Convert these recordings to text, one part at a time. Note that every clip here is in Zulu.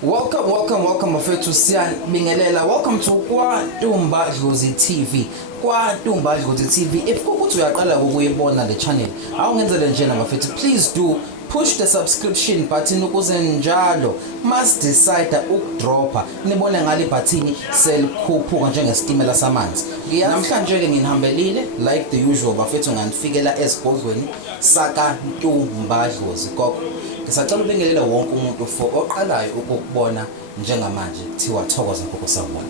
Welcome mafethu siyabingelela. Welcome to KwaNtumba Dlozi TV. KwaNtumba Dlozi TV. If kukuthi uyaqala ukuyibona le channel, awungenzele njena mafethu, please do push the subscription button ukuze njalo must decide ukudropa nibone ngale button selikhuphuka njengestimela samanzi. Namhlanje ke nginihambelile like the usual mafethu nganifikela esigodlweni sakaNtumba Dlozi gogo. Ngisacela ubingelela wonke umuntu for oqalayo ukukubona njengamanje kuthiwa thokoza ngokusabona.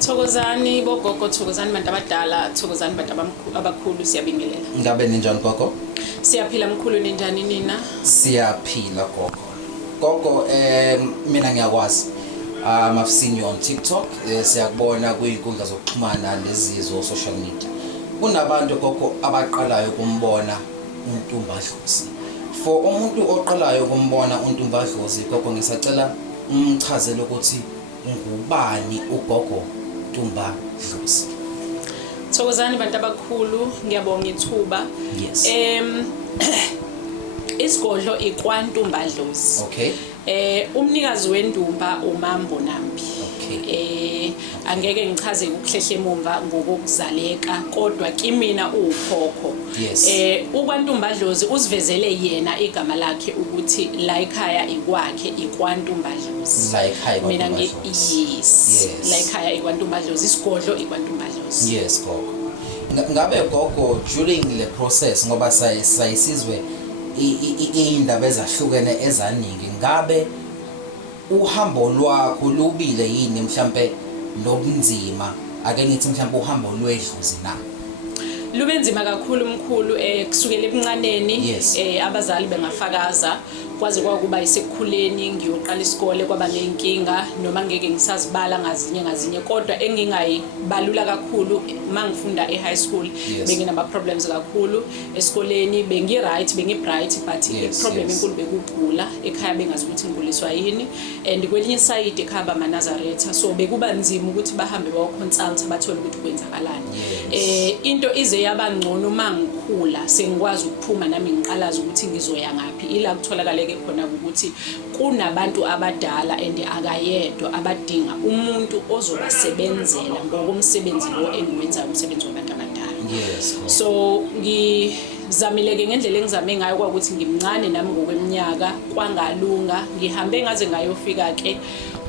Thokozani bogogo, thokozani bantu abadala, thokozani bantu abakhulu, siyabingelela. Ngabe ninjani gogo? Siyaphila mkhulu, ninjani nina? Siyaphila gogo. Gogo mina ngiyakwazi. I've seen you on TikTok. Siyakubona kwinkundla zokuxhumana lezizo social media. Kunabantu gogo abaqalayo ukumbona uNtumba Dlozi. For umuntu oqalayo ukumbona uNtumba Dlozi gogo ngisacela umchazele ukuthi ngubani ugogo Ntumba Dlozi. Thokozani bantu abakhulu, ngiyabonga ithuba. Yes. Isigodlo iKwaNtumba Dlozi. Okay. Umnikazi wendumba uMambo Nambi. Okay. Angeke ngichaze ukuhlehla emumva ngokuzaleka kodwa kimina ukhokho. Yes. uKwaNtumba Dlozi usivezele yena igama lakhe ukuthi la ekhaya ikwakhe iKwaNtumba Dlozi. La ekhaya Mina Yes. La ekhaya iKwaNtumba Dlozi, isigodlo iKwaNtumba Dlozi. Yes gogo. Ngabe gogo during the process ngoba sayisizwe indaba ezahlukene ezaningi, ngabe uhambo lwakho lubile yini mhlambe lobunzima, ake ngithi mhlambe uhambo lwedlozi na? Lube nzima kakhulu mkhulu, kusukela ebuncaneni. Yes. Abazali bengafakaza kwaze kwakuba isekukhuleni ngiyoqala isikole kwaba nenkinga noma ngeke ngisazibala ngazinye kodwa engingayibalula kakhulu mangifunda high school. Yes. Benginama problems kakhulu esikoleni, bengi-right bengi-bright but problem enkulu bekugula ekhaya, bengazi ukuthi ngiguliswa yini, and kwelinye side ekhaya bamaNazaretha, so bekuba nzima ukuthi bahambe bayo-consult bathole ukuthi kwenzakalani. Yes. Into ize yaba ngcono mangikhula sengikwazi ukuphuma nami ngiqalaza ukuthi ngizoya ngapi, ila kutholakaleke khona ukuthi kunabantu abadala and akayedwa abadinga umuntu ozobasebenzela ngokomsebenzi lo engiwenzayo, umsebenzi wabantu abadala. Yes. So ngizamileke ngendlela engizame ngayo kwakuthi ngimncane nami ngokweminyaka kwangalunga, ngihambe ngaze ngayofika ke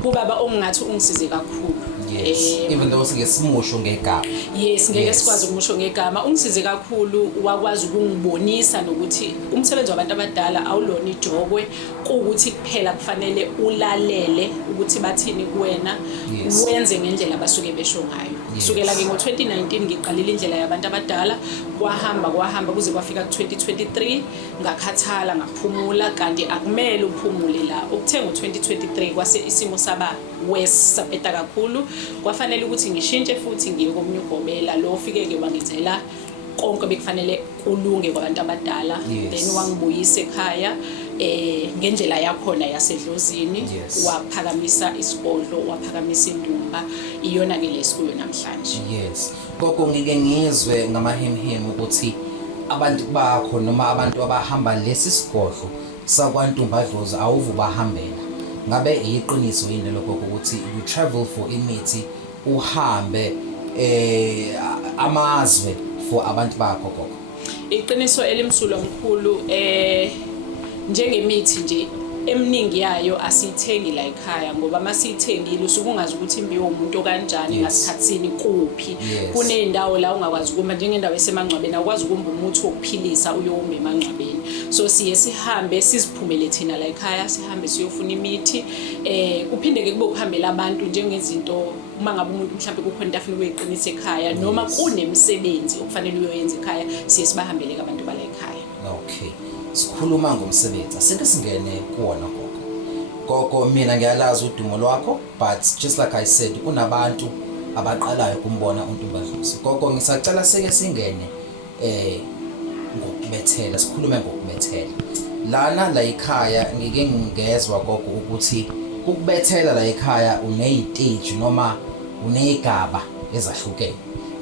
kubaba ongathi ungisize kakhulu. Yes. Even though singesimosho ngegama. Yes, ngeke sikwazi ukumusho ngegama, ungisize kakhulu, wakwazi ukungibonisa nokuthi umsebenzi wabantu abadala awulona ijokwe, kuukuthi kuphela kufanele ulalele ukuthi bathini kuwena. Yes. Wenze ngendlela abasuke besho ngayo. Kusukela ke ngo-2019 ngiqalile indlela yabantu abadala, kwahamba kuze kwafika ku-2023 ngakhathala ngaphumula, kanti akumele uphumule la. Ukuthe ngo-2023 kwase isimo saba worse, sapeta kakhulu, kwafanele ukuthi ngishintshe futhi ngiye komunye ugobela lo ofike-ke wangenzela konke bekufanele kulunge kwabantu abadala. Yes. Then wangibuyisa ekhaya ngendlela yakhona yasedlozini. Yes. Waphakamisa isigodlo, waphakamisa indumba, iyona ke lesikuyo namhlanje. Yes. Gogo ngike ngizwe ngamahemhem ukuthi abantu bakho noma abantu abahamba lesi sigodlo sakwaNtumba Dlozi awuvubahambela. Ngabe iqiniso yini lokho ukuthi you travel for imithi, uhambe amazwe for abantu bakho gogo? Iqiniso elimsulwa mkhulu, njengemithi nje eminingi yayo asiyithengi la ekhaya ngoba masiyithengile usuke ungazi ukuthi imbi yomuntu kanjani ngasikhatsini kuphi. Kunendawo la ungakwazi ukuma, njengendawo esemangcwabeni awukwazi ukumba umuthi wokuphilisa uyoma emangcwabeni. So siye sihambe siziphumele thina la ekhaya, sihambe siyofuna imithi. Kuphinde ke kube ukuhambela abantu njengezinto uma ngabe umuntu mhlawumbe kukhona into afuna ukuyiqinisa ekhaya noma kunemsebenzi okufanele uyoyenza ekhaya, siye sibahambele abantu bala ekhaya. Okay. Sikhuluma ngomsebenzi, asike singene kuwona gogo. Gogo mina ngiyalazi udumo lwakho, but just like I said kunabantu abaqalayo ukumbona uNtumba Dlozi. Gogo ngisacela sike singene ngokubethela, sikhulume ngokubethela. Lana la ekhaya ngike ngingezwa gogo ukuthi ukubethela la ekhaya unezitstage noma unezigaba ezahlukene.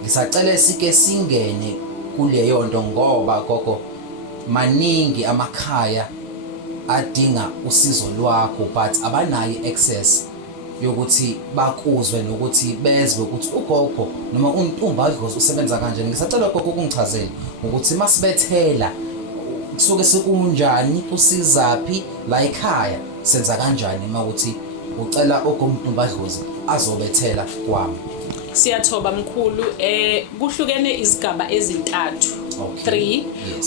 Ngisacela sike singene kuleyo nto ngoba gogo maningi amakhaya adinga usizo lwakho but abanayo access yokuthi bakuzwe nokuthi bezwe ukuthi ugogo noma uNtumbaDlozi usebenza kanjani. Ngisacela gogo ukungichazela ukuthi masibethela kusuke sekunjani usizaphi la ekhaya senza kanjani mawuthi ucela uNtumbaDlozi azobethela kwami. Siyathoba mkhulu, kuhlukene izigaba ezintathu. 3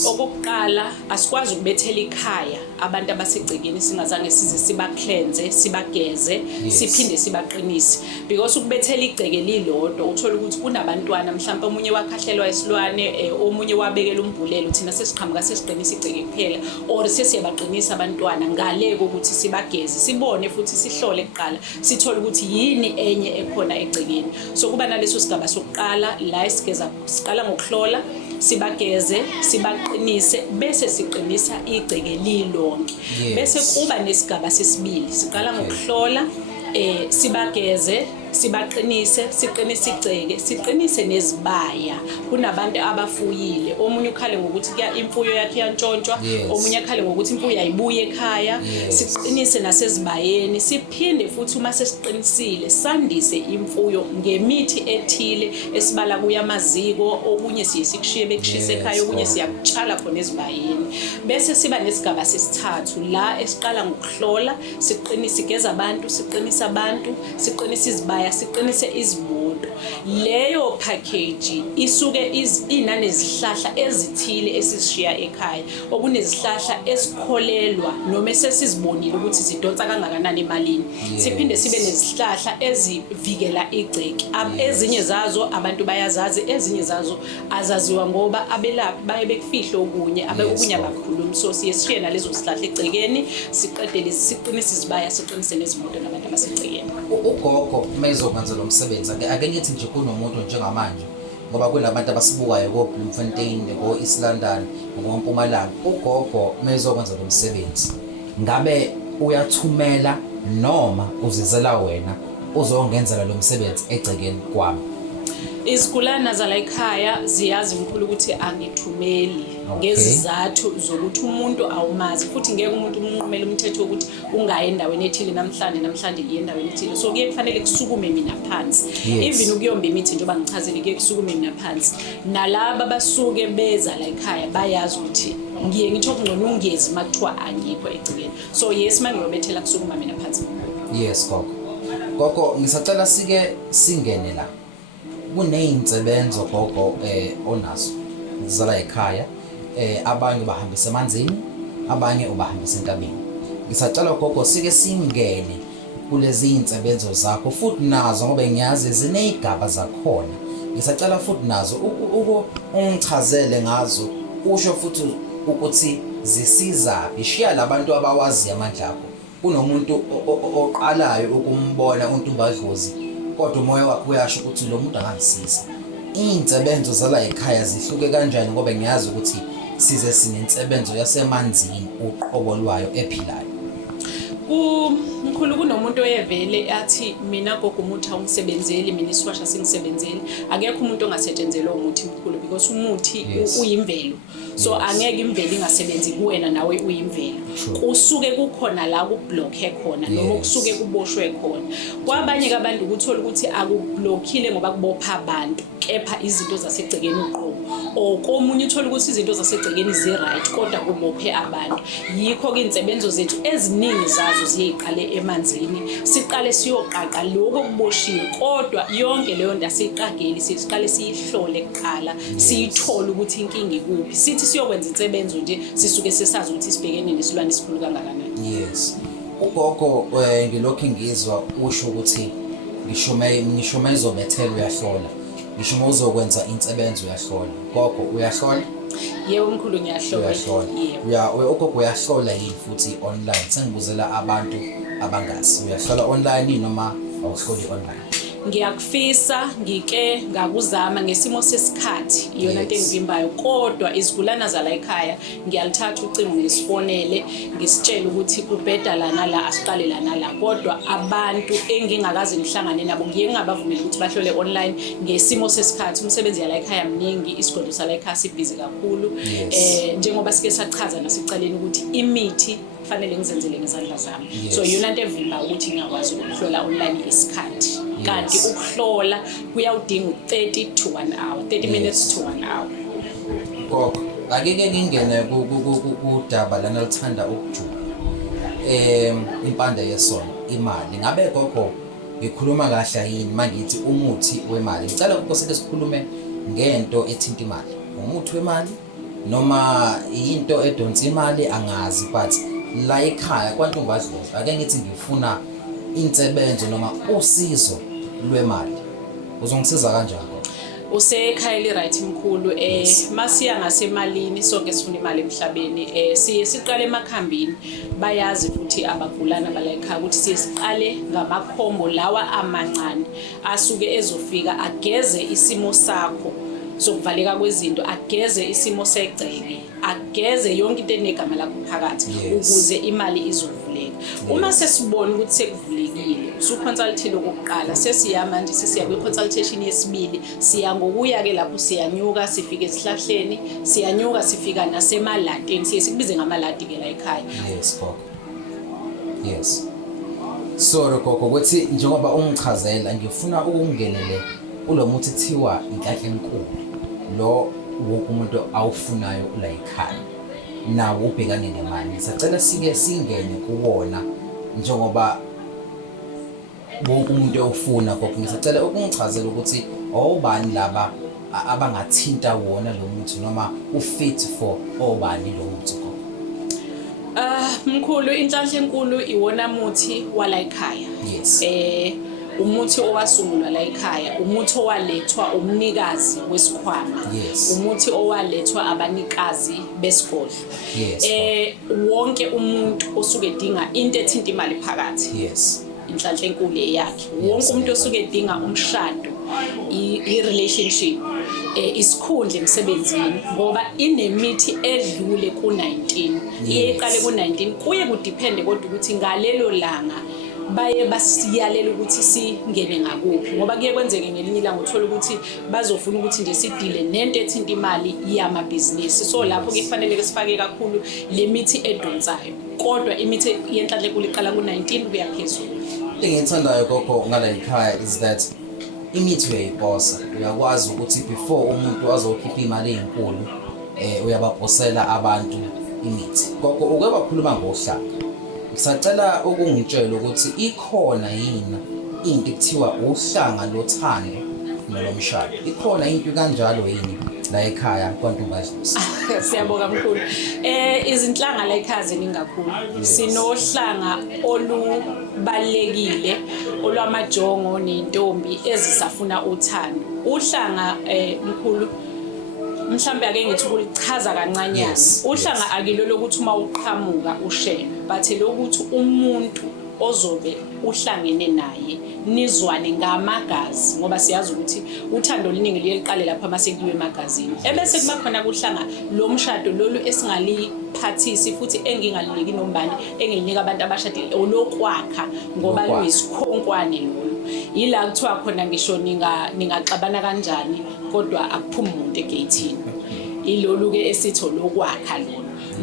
okokuqala asikwazi ukubethela ikhaya abantu abasegcekeni singazange size siba cleanse sibageze siphinde sibaqinise because ukubethela igceke lilodwa uthola ukuthi kunabantwana mhlawumbe omunye wakhahlelwa isilwane omunye wabekela umbhulelo thina sesiqhamuka sesiqinisa igceke kuphela or sesiyabaqinisa abantwana ngale ukuthi sibageze sibone futhi sihlole kuqala sithole ukuthi yini enye ekhona egcekeni. So kuba naleso sigaba sokuqala la isigeza siqala ngokuhlola sibageze sibaqinise bese siqinisa igceke lilonke bese kuba nesigaba sesibili siqala ngokuhlola sibageze sibaqinise siqinise igceke siqinise nezibaya. Kunabantu abafuyile omunye ukhale ngokuthi imfuyo yakhe yantshontshwa omunye akhale ngokuthi imfuyo ayibuye ekhaya siqinise nasezibayeni siphinde futhi uma sesiqinisile sandise imfuyo ngemithi ethile esibala kuyamaziko okunye sikushiye bekushise ekhaya okunye siyakutshala khona ezibayeni bese siba nesigaba sesithathu la esiqala ngokuhlola siqinise igeza abantu siqinisa abantu siqinisa izibaya siqinise izimoto. Leyo package isuke inanezihlahla ezithile esishiya ekhaya okunezihlahla esikholelwa noma sesizibonile ukuthi zidonsa kangakanani emalini siphinde sibe nezihlahla ezivikela igceke ezinye zazo abantu bayazazi ezinye zazo azaziwa ngoba abelaphi baye bekufihla okunye okunye abakhuluma. So siyeshiye nalezo zihlahla egcekeni siqedele siqinise izibaya siqinise nezimoto nabantu abasegcekeni. Ugogo mezokwenza lo msebenzi ake ngithi nje kunomuntu njengamanje ngoba kunabantu abasibukayo ko Bloemfontein ko East London ngo Mpumalanga. Ugogo mezokwenza lo msebenzi ngabe uyathumela noma uzizela wena uzongenzela lo msebenzi egcekeni kwami? Izigulana zala ekhaya ziyazi mkhulu ukuthi angithumeli ngezizathu zokuthi umuntu awumazi futhi ngeke umuntu umnqumele umthetho ukuthi ungayi endaweni ethile namhlanje iye endaweni ethile. So kuye kufanele kusukume mina phansi even ukuyomba imithi njengoba ngichazile kuye kusukume mina phansi nalabo basuke beza la ekhaya bayazi ukuthi ngiye ngitho kungcono ungezi makuthiwa angikho egcikeni. So yes mangiyobethela kusukuma mina phansi. Yes gogo ngisacela sike singene la kuneyinsebenzo gogo onazo zala ekhaya abanye bahambisa emanzini abanye ubahambisa entabeni. Ngisacela gogo sike singene kulezi insebenzo zakho futhi nazo ngoba ngiyazi zinezigaba zakhona. Ngisacela futhi nazo ungichazele ngazo usho futhi ukuthi zisiza ishiya labantu abawazi amandla akho. Kunomuntu oqalayo ukumbona uNtumbaDlozi kodwa umoya wakhe uyasho ukuthi lo muntu angangisiza. Insebenzo zala ekhaya zihluke kanjani ngoba ngiyazi ukuthi size sinensebenzo yasemanzini uqobo lwayo ephilayo. Mkhulu kunomuntu oyevele athi mina gogo umuthi awungisebenzeli mina isiwasha singisebenzeli akekho umuntu ongasetshenzela umuthi mkhulu because umuthi uyimvelo. So angeke imvelo ingasebenzi kuwena nawe uyimvelo. Kusuke kukhona la kublockhe khona noma kusuke kuboshwe khona. Kwabanye abantu ukuthola ukuthi akublockile ngoba kubopha abantu kepha izinto zasegcekeni uqobo okomunye uthola ukuthi izinto zasegcekeni right kodwa kubophe abantu. Yikho ke insebenzo zethu eziningi zazo ziyiqale emanzini siqale siyoqaqa lokho kuboshiwe kodwa yonke leyo nto asiqageli siqale siyihlole kuqala siyithola ukuthi inkinga ikuphi sithi siyokwenza insebenzo nje sisuke sesazi ukuthi sibhekene nesilwane esikhulu kangakanani. Yes ugogo ngilokho ngizwa usho ukuthi ngisho izobethela uyahlola ngisho uzokwenza insebenzo uyahlola. Gogo uyahlola? Yebo mkhulu ngiyahlola. Yebo ugogo uyahlola yini futhi online? Sengibuzela abantu abangazi uyahlola online noma awuhloli online? ngiyakufisa ngike ngakuzama ngesimo sesikhathi iyona into engivimbayo kodwa izigulana zala ekhaya ngiyalithatha ucingo ngisifonele ngisitshela ukuthi ubheda lana la asiqale lana la kodwa abantu engingakaze ngihlangane nabo ngiye ngabavumela ukuthi bahlole online ngesimo sesikhathi umsebenzi yala ekhaya mningi isigodlo sala ekhaya sibhizi kakhulu njengoba sike sachaza nasekucaleni ukuthi imithi kufanele ngizenzele ngezandla zami so iyona into evimba ukuthi ngiyakwazi ukuhlola online isikhathi kanti ukuhlola kuyawudinga 30 to 1 hour 30 minutes to 1 hour gogo akeke ngingene kudaba lana lithanda ukujuba impande yesona imali ngabe gogo ngikhuluma kahle yini mangithi umuthi wemali ngicela ukoseke sikhulume ngento ethinta imali umuthi wemali noma into edonsa imali angazi but la ekhaya kwaNtombazidlozi ake ngithi ngifuna insebenzo noma usizo lwemali uzongisiza kanjani usekhaya li right mkhulu masiya ngasemalini sonke sifuna imali emhlabeni siye siqale emakhambini bayazi futhi abagulana bala ekhaya ukuthi siye siqale ngamakhombo lawa amancane asuke ezofika ageze isimo sakho sokuvaleka kwezinto ageze isimo segceke ageze yonke into enegama lakho phakathi ukuze imali izovuleka uma sesibona ukuthi sekuvulekile usuconsultile okokuqala sesiya manje sesiya kwi-consultation yesibili siya ngokuya ke lapho siyanyuka sifike esihlahleni siyanyuka sifika nasemalateni siye sikubize ngamalati ke la ekhaya yes so gogo ukuthi njengoba ungichazela ngifuna ukungenele ulomuthi thiwa inhlahla enkulu lo wonke umuntu awufunayo la ekhaya nawo ubhekane nemali ngisacela sike singene kuwona njengoba wonke umuntu ofuna gogo ngisacela ukungichazela ukuthi obani laba abangathinta wona lo muthi noma ufit for obani lo muthi gogo mkhulu inhlahla enkulu iwona muthi wala ekhaya yes umuthi owasungulwa la ekhaya umuthi owalethwa umnikazi wesikhwama umuthi owalethwa abanikazi besigodlo wonke umuntu osuke edinga into ethinta imali phakathi inhlahla enkulu eyakhe wonke umuntu osuke edinga umshado i-relationship isikhundla emsebenzini ngoba inemithi edlule ku-19 iyeqale ku-19 kuye kudepende kodwa ukuthi ngalelo langa baye basiyalela ukuthi singene ngakuphi ngoba kuye kwenzeke ngelinye ilanga uthola ukuthi bazofuna ukuthi nje sidile nento ethinta imali yamabhizinisi so lapho ke kufanele ke sifake kakhulu le mithi edonsayo kodwa imithi yenhlahla enkulu iqala ku-19 kuya phezulu engithandayo gogo ngala ekhaya is that imithi uyayiposa uyakwazi ukuthi before umuntu azokhipha imali enkulu uyabaposela abantu imithi gogo uke bakhuluma ngohlanga ngisacela ukungitshela ukuthi ikhona yini into ekuthiwa uhlanga lothando nolomshado ikhona into kanjalo yini la ekhaya kwaNtombazidlozi siyabonga mkhulu izinhlanga la ekhaya ziningakhulu sinohlanga olubalekile olwamajongo nentombi ezisafuna uthando uhlanga mkhulu mhlambe ake ngithi ukulichaza kancanyana uhlanga akilolo ukuthi uma uqhamuka ushela but lokuthi umuntu ozobe uhlangene naye nizwane ngamagazi ngoba siyazi ukuthi uthando oluningi liyeliqale lapha mase kuyiwe emagazini ebese kuba khona kuhlanga lo mshado lolu esingaliphathisi futhi engingaliniki nombani engilinika abantu abashadile olokwakha ngoba luyisikhonkwane lolu yila kuthiwa khona ngisho ningaxabana kanjani kodwa akuphumi umuntu egate ilolu ke esitho lokwakha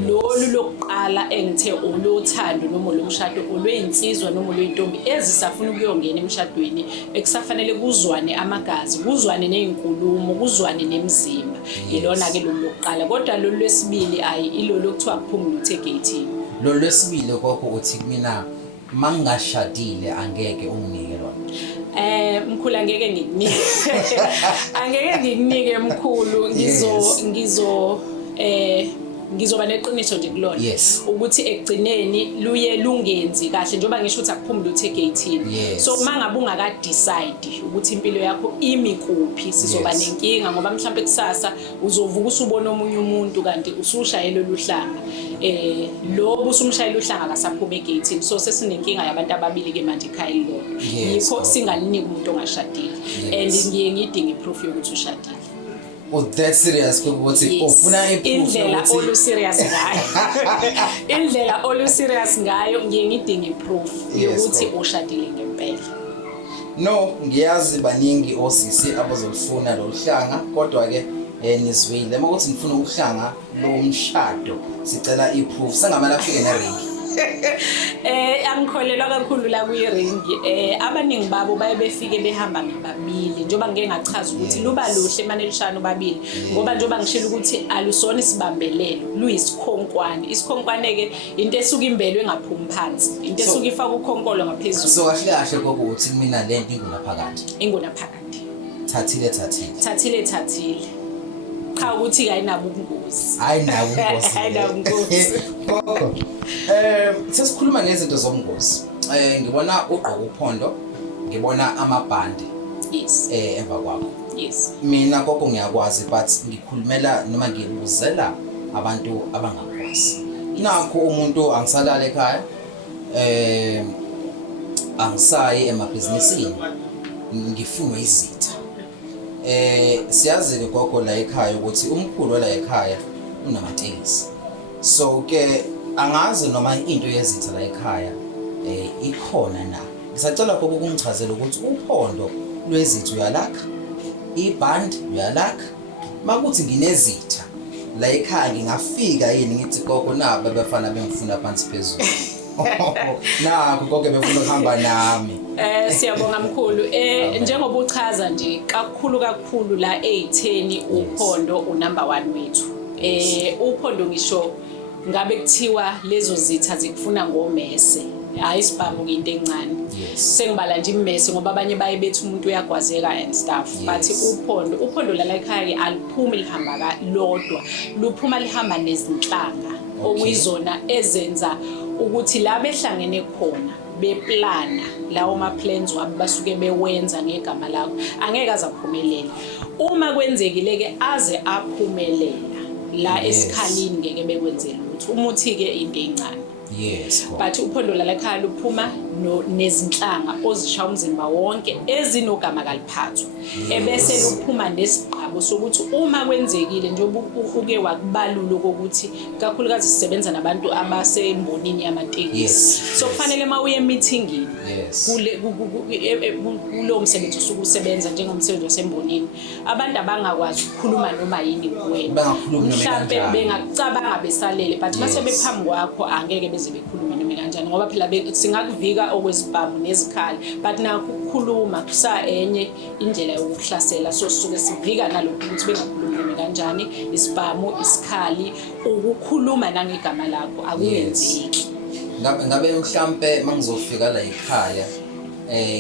lolu lokuqala engithe olothando noma lomshado olweyinsizwa noma olweyintombi ezisafuna ukuyongena emshadweni ekusafanele kuzwane amagazi kuzwane nezinkulumo kuzwane nemizimba ilona ke lolu lokuqala kodwa lolu lwesibili ayi ilolu kuthiwa kuphuma umuntu egate lolu lwesibili gogo uthi kumina mangashadile angeke unginike lona mkhulu angeke ngikunike angeke ngikunike mkhulu ngizoba neqiniso nje kulona Yes. ukuthi ekugcineni luye lungenzi kahle njengoba ngisho ukuthi akuphumi luthe egate-ini. Yes. So mangabe ungaka decide ukuthi impilo yakho imi kuphi sizoba Yes. nenkinga ngoba mhlawumbe kusasa uzovuka usubona omunye umuntu kanti usushayela oluhlanga lo busumshayela uhlanga akasaphuma egate-ini. So sesinenkinga yabantu ababili ke manje ekhaya elilodwa. Yes, Yikho singaliniki umuntu ongashadile and Yes. ngiye ngidinge proof yokuthi ushadile. Oh, that serious ukuthi ufuna indlela olu serious ngayo indlela olu serious ngayo ngiye ngidinge proof yokuthi ushadile ngempela. No, ngiyazi baningi osisi abazolufuna lo hlanga kodwa ke nizwile makuthi ngifuna uhlanga lo mshado sicela iproof sangamala afike nering. Angikholelwa kakhulu la kwi-ring. Abaningi babo baye befike behamba ngababili njengoba ngeke ngachaza ukuthi luba luhle manje lishana ubabili ngoba njengoba ngishilo ukuthi alusona isibambelelo luyisikhonkwane. Isikhonkwane ke into esuka imbelwe engaphumi phansi, into esuka ifaka ukhonkolo ngaphezulu. So kahle kahle kokuthi mina lento ingunaphakade. Ingunaphakade. Thathile. Cha ukuthi ayinabo ubungozi. Ayinabo ubungozi. Ayinabo ubungozi. Sesikhuluma ngezinto zobungozi. Ngibona ugqoka uphondo, ngibona amabhande. Yes. Emva kwakho. Yes. Mina kokho ngiyakwazi but ngikhulumela noma ngibuzela abantu abangakwazi. Nakho umuntu angisalala ekhaya. Angisayi emabhizinisini. Ngifuna izitha. Siyazi gogo la ekhaya ukuthi umkhulu la ekhaya unamatekisi. So ke angazi noma into yezitha la ekhaya ikhona na. Ngisacela gogo kungichazela ukuthi uphondo lwezitha uyalakha, iband uyalakha. Makuthi nginezitha la ekhaya ngingafika yini ngithi gogo naba bafana bengifuna phansi phezulu. Nakho konke befuna ukuhamba nami. Siyabonga mkhulu. Njengoba uchaza nje kakhulu la e10 uphondo unumber 1 wethu. Uphondo ngisho ngabe kuthiwa lezo zitha zikufuna ngomese. Hayi isibhamu into encane. Sengibala nje immese ngoba abanye baye bethi umuntu uyagwazeka and stuff. But uphondo la ekhaya aliphumi lihamba lodwa. Luphuma lihamba nezinhlanga okuyizona ezenza ukuthi la behlangene khona beplana lawo ma plans wabo basuke bewenza ngegama lakho angeke azaphumelela. Uma kwenzekile ke aze aphumelela la esikhalini ngeke bekwenzela ukuthi umuthi ke into encane. Yes. But uphondo la ekhaya luphuma nezinhlanga ozishaya umzimba wonke ezinogama kaliphathwa. Ebese luphuma nesiqabo sokuthi uma kwenzekile njengoba uke wakubalula ukuthi kakhulukazi sisebenza nabantu abasembonini yamatekisi. So kufanele mawuye meetingini kulo msebenzi usuku usebenza njengomsebenzi wasembonini abantu abangakwazi ukukhuluma noma yini kuwena. Mhlawumbe bengakucabanga besalele but mase bephambi kwakho angeke beze bekhuluma noma kanjani ngoba phela singakuvika okwezibhamu nezikhali but nakho ukukhuluma kusa enye indlela yokuhlasela. So suke sivika nalokho ukuthi bengakhulumi kanjani isibhamu isikhali ukukhuluma nangegama lakho akuyenzeki. Ngabe mhlambe mangizofika la ekhaya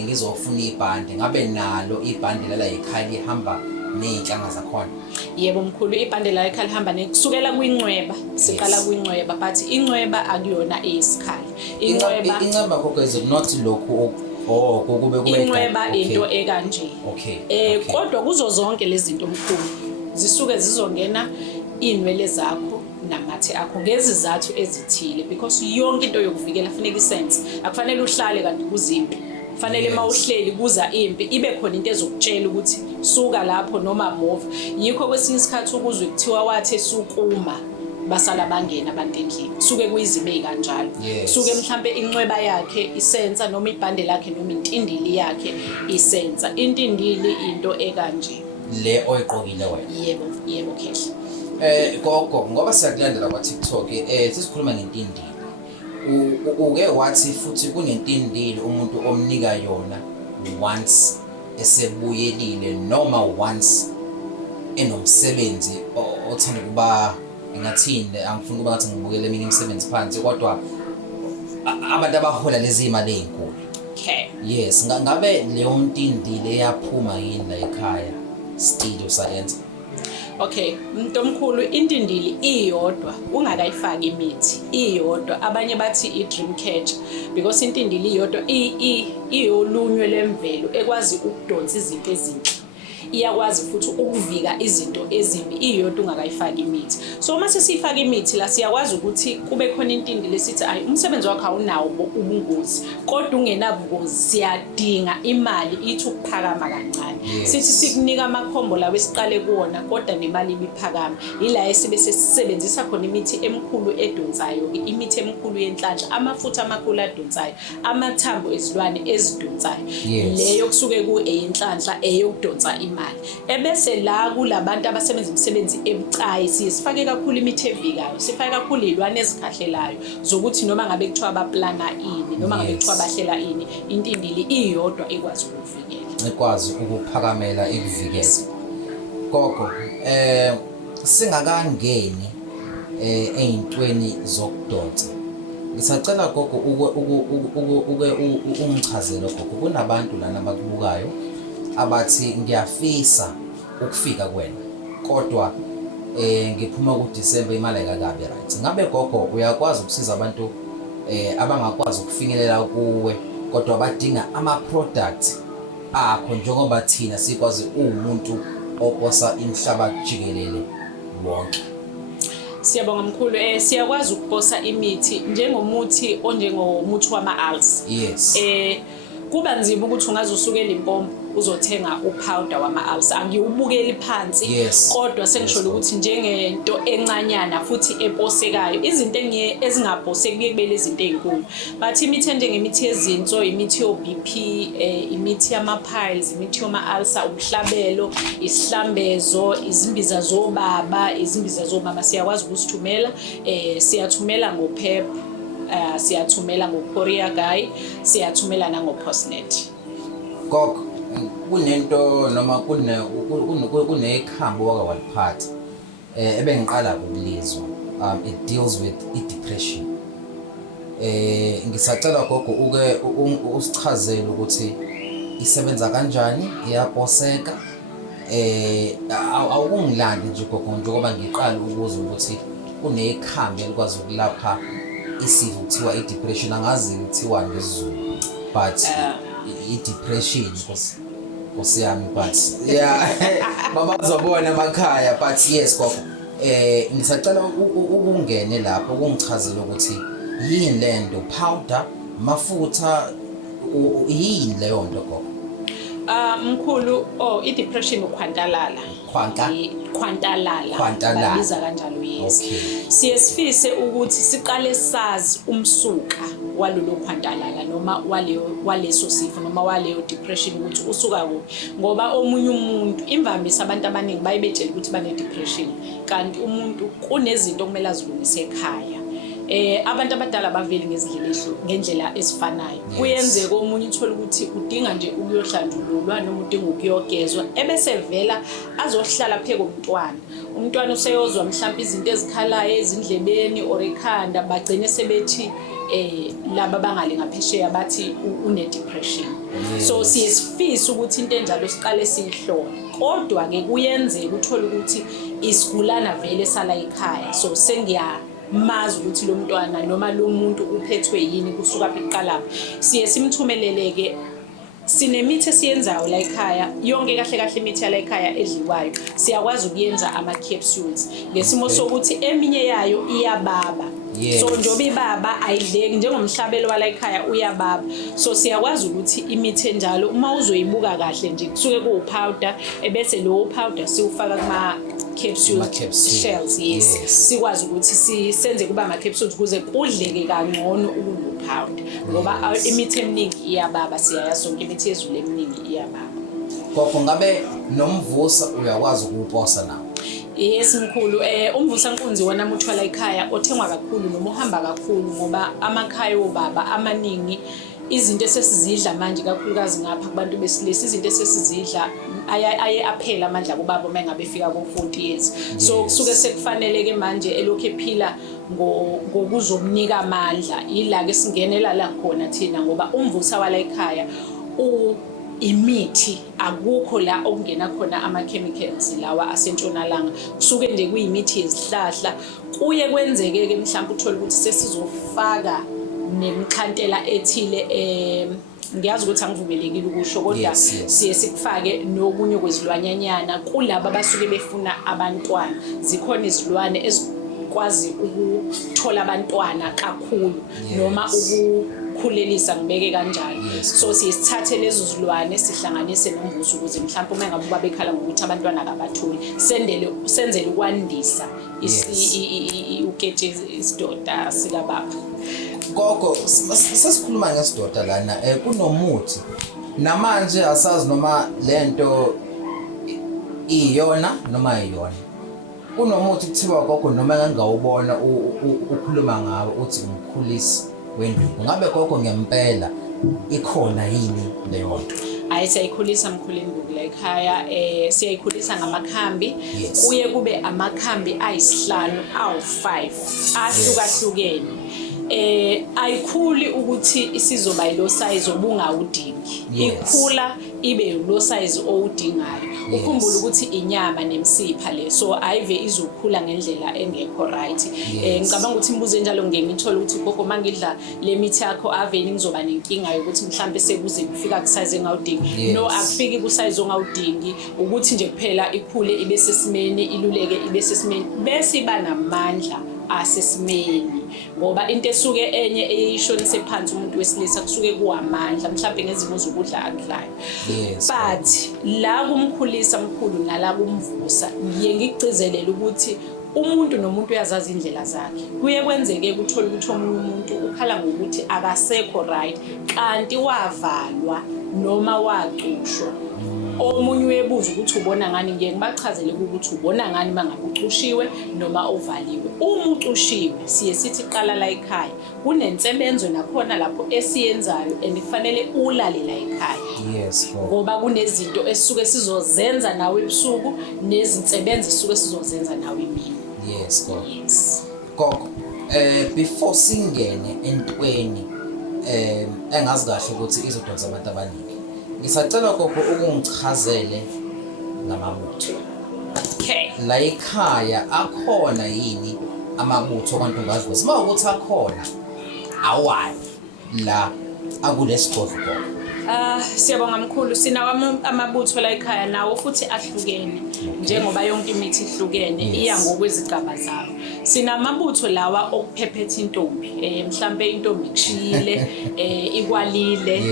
ngizofuna ibhande ngabe nalo ibhande la ekhaya lihamba nezinhlanga zakhona. Yebo mkhulu ibhande la ekhaya lihamba kusukela kwincweba siqala kwincweba but incweba akuyona eyisikhali. Incweba kokho is not lokho kube incweba into ekanje. Okay. Kodwa kuzo zonke lezi zinto mkhulu zisuke zizongena inwele zakho namathe akho ngezizathu ezithile because yonke into yokuvikela funeka isense. Akufanele uhlale kanti kuzimpi. Kufanele mawuhleli kuza impi ibe khona into ezokutshela ukuthi suka lapho noma move. Yikho kwesinye isikhathi ukuzwe kuthiwa wathe sukuma basala bangena abantu endlini. Suke kuyizibe kanjalo. Suke mhlambe incweba yakhe isensa noma ibhande lakhe noma intindili yakhe isensa. Intindili into ekanje le oyiqokile wena. Yebo khehle. Gogo ngoba siyakulandela kwa TikTok sisikhuluma ngentindili. Uke wathi futhi kunentindili umuntu omnika yona once esebuyelile noma once enomsebenzi othanda kuba ngathini angifuni kuba ngathi ngibukele eminye imisebenzi phansi kodwa abantu abahola lezi imali ezinkulu. Yes, ngabe leyo ntindile eyaphuma yini la ekhaya still usayenza. Okay, Mntomkhulu, intindili iyodwa ungakayifaki imithi iyodwa. Abanye bathi i-dream catcher because intindili iyodwa iyolunywe lemvelo ekwazi ukudonsa izinto ezinhle. Iyakwazi futhi ukuvika izinto ezimbi iyodwa ungakayifaki imithi. So uma sesifaka imithi la siyakwazi ukuthi kube khona intindili esithi ayi umsebenzi wakho awunawo ubungozi kodwa ungenabungozi siyadinga imali ithi ukuphakama kancane. Sithi sikunika amakhombo lawo esiqale kuona kodwa nemali ibiphakama. Ila esibe sesisebenzisa khona imithi emkhulu edonsayo, imithi emkhulu yenhlanhla, amafutha amakhulu adonsayo, amathambo ezilwane ezidonsayo. Leyo kusuke ku eyenhlanhla eyokudonsa imali. Ebese la kulabantu abasebenza imisebenzi ebucayi sifake kakhulu imithi evikayo, sifake kakhulu izilwane ezikhahlelayo zokuthi noma ngabe kuthiwa abaplana ini noma ngabe kuthiwa bahlela ini, intindili iyodwa ekwazi ukuvikela. Ekwazi ukuphakamela ikuvikela. Gogo, singakangeni eyintweni zokudonsa. Ngisacela gogo ungichazele gogo, kunabantu lana abakubukayo abathi ngiyafisa ukufika kuwena kodwa ngiphuma ku December imali ayikakabi right. Ngabe gogo uyakwazi ukusiza abantu abangakwazi ukufinyelela kuwe kodwa badinga ama products akho njengoba thina sikwazi umuntu oposa imhlaba jikelele wonke? Siyabonga mkhulu, siyakwazi ukuposa imithi njengomuthi onjengomuthi wama-ALS. Yes. Kuba nzima ukuthi ungazusukela impompo uzothenga upowder wama-ALS. Angiwubukeli phansi kodwa sengisholo ukuthi njengento encanyana futhi eposekayo. Izinto ezingaposeki kuye kubele izinto ezinkulu. Bathi imithi njengemithi yezinso, imithi yo-BP, imithi yama-piles, imithi yoma-ulcer, umhlabelo, isihlambezo, izimbiza zobaba, izimbiza zomama siyakwazi ukusithumela. Siyathumela ngoPep, siyathumela ngoCourier Guy, siyathumela nangoPostnet. Gogo, kunento noma kunekhambo wake waliphatha ebengiqala ukulizwa. It deals with depression. Ngisacela gogo uke usichazele ukuthi isebenza kanjani, iyaposeka. Awungilandi nje gogo njengoba ngiqala ukuza ukuthi kunekhambi elikwazi ukulapha isifo kuthiwa i-depression. Angazi kuthiwa ngesizulu but i-depression Nkosiyami but yeah babazobona emakhaya but yes gogo ngisacela ukungene lapho ukungichazela ukuthi yini lento powder mafutha yini leyo nto gogo? Mkhulu, i-depression ukhwantalala. Khwantalala babiza kanjalo, yes. Siye sifise ukuthi siqale sazi umsuka walolo khwantalala noma waleso sifo noma waleyo depression ukuthi usuka kuphi, ngoba omunye umuntu imvamisa abantu abaningi bayibetshela ukuthi bane depression kanti umuntu kunezinto okumele azilungise ekhaya. Abantu abadala baveli ngendlela ezifanayo. Kuyenzeka omunye uthola ukuthi udinga nje ukuyohlanjululwa noma udinga ukuyogezwa ebese vela azohlala pheke umntwana. Umntwana useyozwa mhlawumbe izinto ezikhalayo ezindlebeni or ekhanda, bagcine sebethi laba bangale ngaphesheya bathi une depression. So siyesifisa ukuthi into enjalo siqale siyihlole. Kodwa ke kuyenzeka uthola ukuthi isigulana vele sala ekhaya. So mazi ukuthi lo mntwana noma lo muntu uphethwe yini kusuka eqalapha. Siye simthumeleleke. Sinemithi esiyenzayo la ekhaya, yonke kahle imithi la ekhaya edliwayo siyakwazi ukuyenza ama capsules ngesimo sokuthi eminye yayo iyababa. So njoba ibaba ayidleki njengomhlabelo wala ekhaya uyababa. So siyakwazi ukuthi imithi enjalo uma uzoyibuka kahle nje kusuke kuwupowder ebese lo powder siwufaka kuma capsule shells. Yes. Sikwazi ukuthi senze kuba ama capsules ukuze kudleke kangcono ukupowder ngoba imithi eminingi iyababa, siyayazi sonke imithi yezulu eminingi iyababa. Gogo, ngabe nomvusa uyakwazi ukuwuposa nawo? Yes mkhulu, umvusa nkunzi wona muthwala ekhaya othengwa kakhulu noma uhamba kakhulu ngoba amakhaya obaba amaningi izinto esesizidla manje kakhulukazi ngapha kubantu besilisa izinto esesizidla aphela amandla kubaba uma ngabe efika ku-40 years. So kusuke sekufanele ke manje elokhu ephila ngokuzomnika amandla. Ila ke singenela la khona thina ngoba umvusa wala ekhaya imithi akukho la okungena khona ama-chemicals lawa asentshonalanga kusuke nje kuyimithi yezihlahla kuye kwenzeke-ke mhlawumbe uthole ukuthi sesizofaka nemixhantela ethile ngiyazi ukuthi angivumelekile ukusho kodwa siye sikufake nokunye kwezilwanyanyana kulabo abasuke befuna abantwana zikhona izilwane ezikwazi ukuthola abantwana kakhulu noma ukukhulelisa ngibeke kanjalo so siyisithathe lezo zilwane sihlanganise nombuso ukuze mhlawumbe uma ngabe babekhala ngokuthi abantwana akabatholi senzele ukwandisa ukethe isidoda sikababa. Gogo sesikhuluma ngesidoda lana kunomuthi namanje asazi noma lento iyona noma ayiyona kunomuthi kuthiwa gogo noma ngangawubona ukhuluma ngawo uthi umkhulisi wenduku ngabe gogo ngempela ikhona yini leyo nto? Hayi siyayikhulisa mkhulenduku la ekhaya siyayikhulisa ngamakhambi kuye kube amakhambi ayisihlanu awu5 ahlukahlukene ayikhuli ukuthi isizoba yilo size obungawudingi ikhula ibe lo size owudingayo ukhumbula ukuthi inyama nemsipha le so ayive izokhula ngendlela engekho right ngicabanga ukuthi imbuzo enjalo ngeke ngithola ukuthi gogo mangidla le mithi yakho aveni ngizoba nenkinga yokuthi mhlambe sekuze kufika ku size engawudingi no akufiki ku size ongawudingi ukuthi nje kuphela ikhule ibe sesimeni iluleke ibe sesimeni bese iba namandla asesimeni ngoba into esuke enye eyishonise phansi umuntu wesilisa kusuke kuwamandla mhlawumbe ngezimo zokudla akudlayo but la kumkhulisa mkhulu nala kumvusa ngiye ngigcizelela ukuthi umuntu nomuntu uyazazi indlela zakhe kuye kwenzeke ukuthola ukuthi omunye umuntu ukhala ngokuthi akasekho right kanti wavalwa noma wacushwa omunye uyebuza ukuthi ubona ngani ngeke ngibachazele ukuthi ubona ngani mangabe ucushiwe noma uvaliwe uma ucushiwe siye sithi qala la ekhaya kunensebenzo nakhona lapho esiyenzayo and kufanele ulale la ekhaya ngoba kunezinto esisuke sizozenza nawe ebusuku nezinsebenzo esisuke sizozenza nawe emini gogo before singene entweni engazi kahle ukuthi izodonsa abantu abaningi ngisacela gogo ukungichazele ngamabutho la ekhaya akhona yini amabutho kwantombazwe uma ukuthi akhona awani la akulesigodlo gogo? Siyabonga mkhulu sinawo amabutho la ekhaya nawo futhi ahlukene njengoba yonke imithi ihlukene iya ngokwezigaba zawo sinamabutho lawa okuphephetha intombi mhlambe intombi kushiyile ikwalile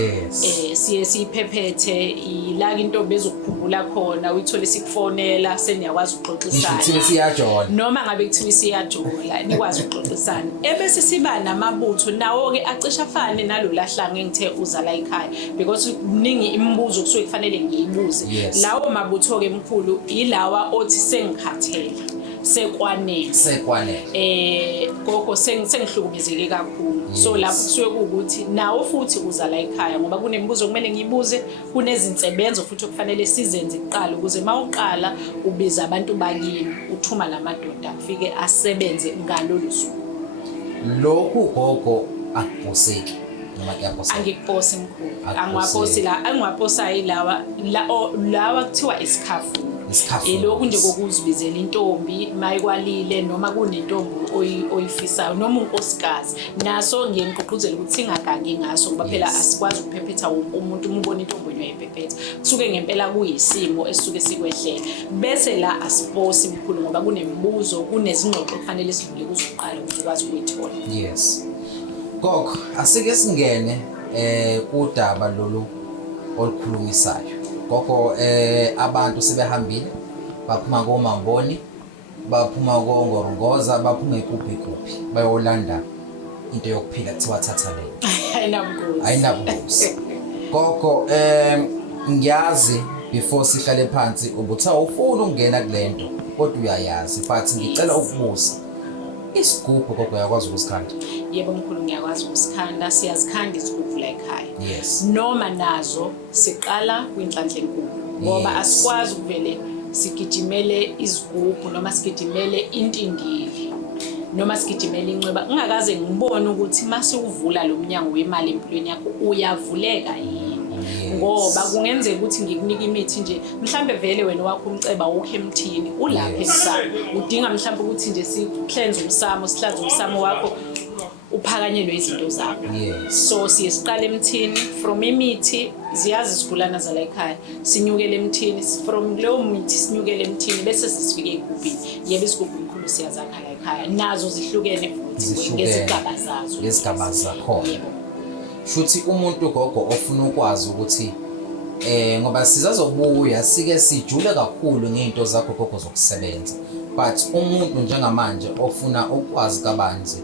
siye siyiphephethe ila intombi ezokukhumbula khona uyithole sikufonela seniyakwazi ukuxoxisana noma ngabe kuthiwa siyajola nikwazi ukuxoxisana ebese siba namabutho nawo ke acisha afane nalolahlanga engithe uza la ekhaya because kuningi imibuzo kusuke kufanele ngiyibuze lawo mabutho ke mkhulu ilawa othi sengikhathele sekwanele gogo sengihlukumezeke kakhulu so lapho kusuke ukuthi nawo futhi uza la ekhaya ngoba kunemibuzo kumele ngiyibuze kunezinsebenzo futhi okufanele sizenze kuqala ukuze mawuqala ubiza abantu bakini uthuma lamadoda afike asebenze ngalolu suku lokhu gogo akuphoseki noma kuyaphosa angikuphosi mkhulu angwaphosi la angwaphosa lawa kuthiwa isikhafu lokhu nje kokuzibizela intombi mayikwalile noma kunentombi oyifisayo noma unkosikazi naso ngiye ngiqoquzela ukuthi singagangi ngaso ngoba phela asikwazi ukuphephetha umuntu umbona intombi uyayiphephetha kusuke ngempela kuyisimo esisuke sikwehlela bese la asiphosi mkhulu ngoba kunemibuzo kunezingxoxo kufanele sidlule kuzoqala ukuthi ukwazi ukuyithola gogo asike singene kudaba lolu olukhulumisayo gogo abantu sebehambile baphuma koMamboni baphuma koNgorongoza baphuma ikuphi bayolanda into yokuphila kuthiwa thathaleni ayinabungozi gogo ngiyazi before sihlale phansi ubutha ufuna ukungena kulento kodwa uyayazi but ngicela ukubuza isigubhu gogo yakwazi ukusikhanda? Yebo mkhulu ngiyakwazi ukusikhanda siyazikhanda izigubhu la ekhaya noma nazo siqala kwinhlanhla enkulu ngoba asikwazi ukuvele sigijimele izigubhu noma sigijimele intindili noma sigijimele incweba ngingakaze ngibone ukuthi mase uvula lo mnyango wemali empilweni yakho uyavuleka yini ngoba kungenzeka ukuthi ngikunika imithi nje mhlambe vele wena wakho umceba awukho emthini ulapha emsamo udinga mhlambe ukuthi nje sihlanze umsamo wakho uphakanyelwe izinto zakho. So siye siqale emthini from imithi ziyazi isigulana zala ekhaya sinyukele emthini from leyo mithi sinyukele emthini bese sisifike egubhini yebo isigubhu ikhulu siyazakha la ekhaya nazo zihlukene futhi ngezigaba zakho. Futhi umuntu gogo ofuna ukwazi ukuthi ngoba sizazobuya sike sijule kakhulu ngeinto zakho gogo zokusebenza but umuntu njengamanje ofuna ukwazi kabanzi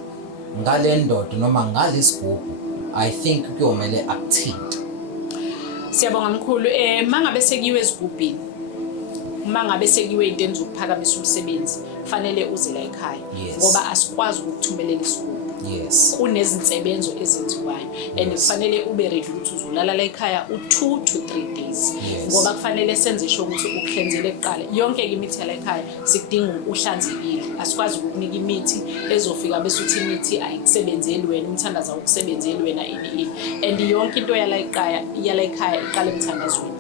ngale ndodo noma ngalesigubhu I think kuyomele akuthinte. Siyabonga mkhulu mangabe sekiwe esigubhini mangabe sekiwe into enizokuphakamisa umsebenzi kufanele uze la ekhaya ngoba asikwazi ukuthumelela isigubhu. Kunezinsebenzo ezenziwayo and kufanele ube ready ukuthi uzolala la ekhaya u2 to 3 days ngoba kufanele senze sho ukuthi ukuhlenzele kuqala yonke imithi la ekhaya sikudinga uhlanzekile asikwazi ukukunika imithi ezofika bese uthi imithi ayikusebenzeli wena umthandazo awukusebenzeli wena ini and yonke into yala ekhaya iqala emthandazweni.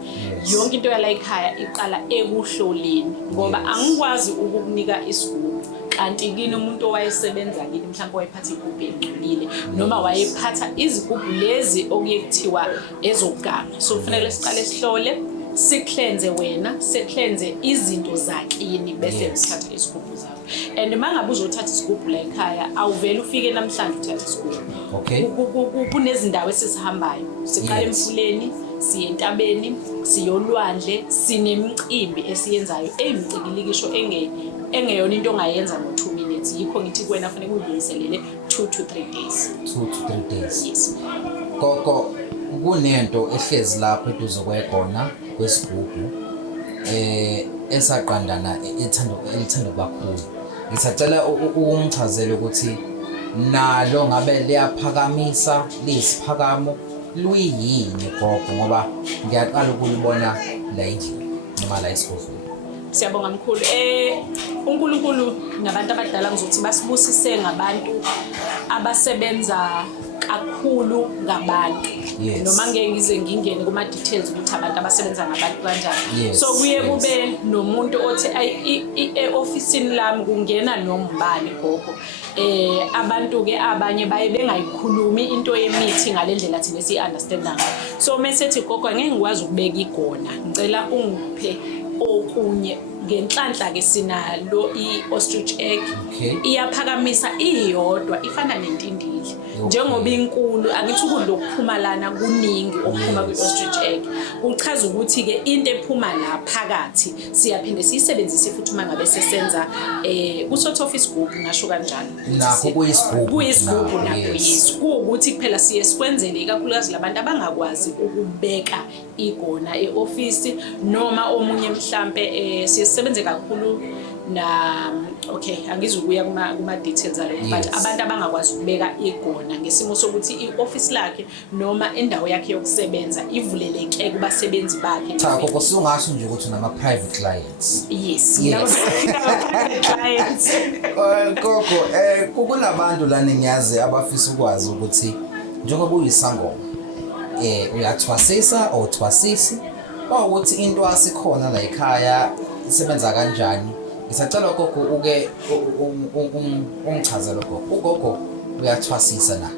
Yonke into yala ekhaya iqala ekuhloleni ngoba angikwazi ukukunika isigubhu kanti kini umuntu owayesebenza kini mhlawumbe wayephatha igubhu engcolile noma wayephatha izigubhu lezi okuye kuthiwa ezogama. So kufanele siqale sihlole siklenze wena siklenze izinto zakini bese sithatha isigubhu zakho and mangabe uzothatha isigubhu la ekhaya awuvela ufike namhlanje uthatha isigubhu. Kunezindawo esisihambayo siqala emfuleni siye entabeni siyolwandle sinemicimbi esiyenzayo eyimicikilikisho engeyona into ongayenza ngo2 minutes yikho ngithi kuwena kufanele ulungiselele 2 to 3 days. 2 to 3 days. Yes. Gogo kunento ehlezi lapho eduze kwegona kwesigubhu esaqandana elithanda kakhulu. Ngisacela ukumchazela ukuthi nalo ngabe liyaphakamisa lisiphakamo luyini gogo ngoba ngiyaqala ukulibona la endlini noma la esigubhini. Siyabonga mkhulu. uNkulunkulu nabantu abadala ngizothi basibusise ngabantu abasebenza kakhulu ngabantu noma ngeke ngize ngingene kuma details ukuthi abantu abasebenza ngabantu kanjani. So kuye kube nomuntu othi e-officeini lami kungena nombani gogo. Abantu ke abanye baye bengayikhulumi into yemithi ngalendlela thina si-understanda ngayo. So mesethi gogo ngeke ngikwazi ukubeka igona ngicela ungiphe okunye ngenhlanhla ke sinalo i-ostrich egg iyaphakamisa iyodwa ifana nentindile njengoba inkulu angithi ukudla okuphuma lana kuningi okuphuma kwi-ostrich egg uchaza ukuthi ke into ephuma la phakathi siyaphinde siyisebenzise futhi uma ngabe sesenza kusort of isigubhu ngasho kanjalo nakho kuyisigubhu nakho yiso kuukuthi kuphela siye sikwenzele ikakhulukazi labantu abangakwazi ukubeka igona e-office noma omunye mhlambe sisebenze kakhulu na angizukuya kuma details alokho but abantu abangakwazi ukubeka igona ngesimo sokuthi i-office lakhe noma indawo yakhe yokusebenza ivuleleke kubasebenzi bakhe. Cha gogo sungasho nje ukuthi nama private clients. Yes. Private clients. Gogo kunabantu lana ngiyazi abafisa ukwazi ukuthi njengoba uyisangoma uyathwasisa or thwasisi ukuthi into asikhona la ekhaya isebenza kanjani. Ngisacela gogo uke umchazelo gogo. Ugogo uyathwasisa na?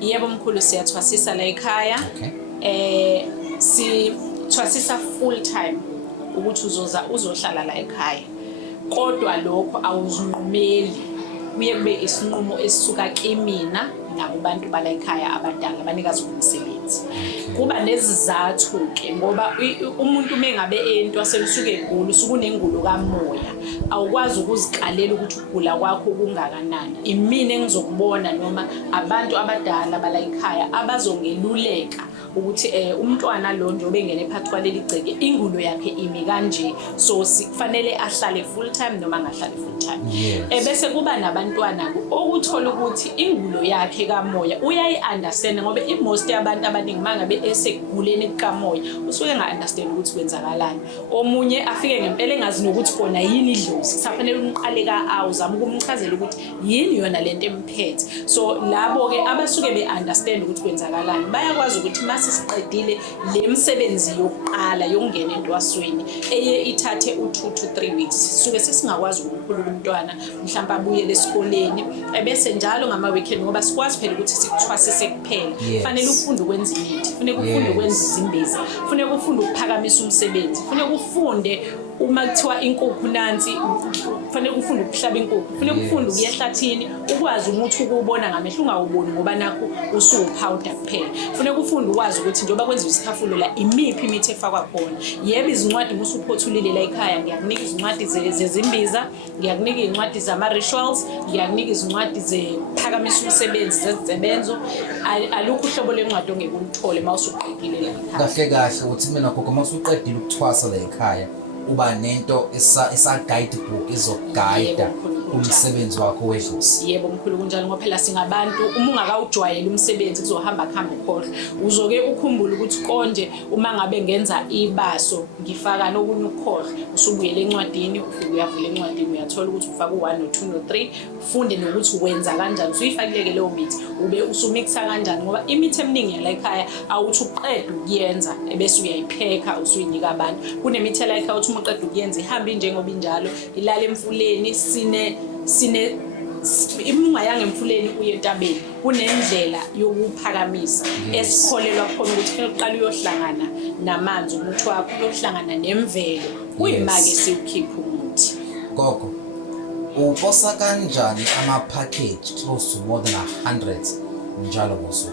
Yebo mkhulu siyathwasisa la ekhaya. Sithwasisa full time ukuthi uzohlala la ekhaya. Kodwa lokho awuzinqumeli. Kuye kube isinqumo esisuka kimina nakubantu bala ekhaya abadala abanikazi bomsebenzi. Kuba nezizathu ke ngoba umuntu mengabe ento aselusuke egula usukunengulo kamoya awukwazi ukuzikalela ukuthi ukugula kwakho kungakanani. Imini engizokubona noma abantu abadala bala ekhaya abazongeluleka ukuthi umntwana lo nje obengene phakathi kwaleli gceke ingulo yakhe imi kanje so kufanele ahlale full time noma angahlali full time. Bese kuba nabantwana okuthola ukuthi ingulo yakhe kamoya uyayi-understand ngoba most yabantu abaningi mangabe eseguleni kamoya usuke nga-understand ukuthi kwenzakalani. Omunye afike ngempela engazi nokuthi kona yini idlozi kusafanele umqale uzama ukumchazela ukuthi yini yona lento emphethe. So labo ke abasuke be-understand ukuthi kwenzakalani bayakwazi ukuthi sesiqedile le misebenzi yokuqala yokungena entwasweni eye ithathe u2 to 3 weeks suke sesingakwazi ukukhulula umntwana mhlawumbe abuyele esikoleni ebese njalo ngama weekend ngoba sikwazi phela ukuthi sikuthwasise kuphela fanele ufunde ukwenza imithi fanele ufunde ukwenza izimbiza fanele ufunde ukuphakamisa umsebenzi fanele ufunde uma kuthiwa inkukhu nansi fanele ufunde ukuhlaba inkukhu fanele ufunde ukuya ehlathini ukwazi umuthi ukubona ngamehlo ungawuboni ngoba nakho usuwuphawuda kuphela fanele ufunde ukwazi ukuthi njengoba kwenziwa isikhafulo la imiphi imithi efakwa khona yebo izincwadi musuphothulile la ekhaya ngiyakunika izincwadi zezimbiza ngiyakunika izincwadi zama rituals ngiyakunika izincwadi zephakamisa umsebenzi zezisebenzo alukho uhlobo lencwadi ongeke ulithole mawusuqedile la ekhaya kahle kahle uthi mina gogo masuqedile ukuthwasa la ekhaya uba nento esa guidebook izoguide umsebenzi wakho wedlozi. Yebo mkhulu kunjalo ngoba phela singabantu uma ungakawujwayela umsebenzi kuzohamba khamba ukhohle uzoke ukhumbule ukuthi konje uma ngabe ngenza ibaso ngifaka nokunye ukhohle usubuyele encwadini ufike uyavula encwadini uyathola ukuthi ufaka u1 no2 no3 ufunde nokuthi wenza kanjani usuyifakileke leyo mithi ube usumixa kanjani ngoba imithi eminingi la ekhaya awuthi uqede ukuyenza ebese uyayipheka usuyinika abantu kunemithi la ekhaya uthi uma uqede ukuyenza ihambe njengoba injalo ilale emfuleni sine imunga yangemfuleni uye entabeni kunendlela yokuphakamisa esikholelwa khona ukuthi kufanele uqale uyohlangana namanzi umuthi wakho uyohlangana nemvelo kuyimake siukhipha umuthi gogo uposa kanjani ama package close to more than 100 njalo ngosuku?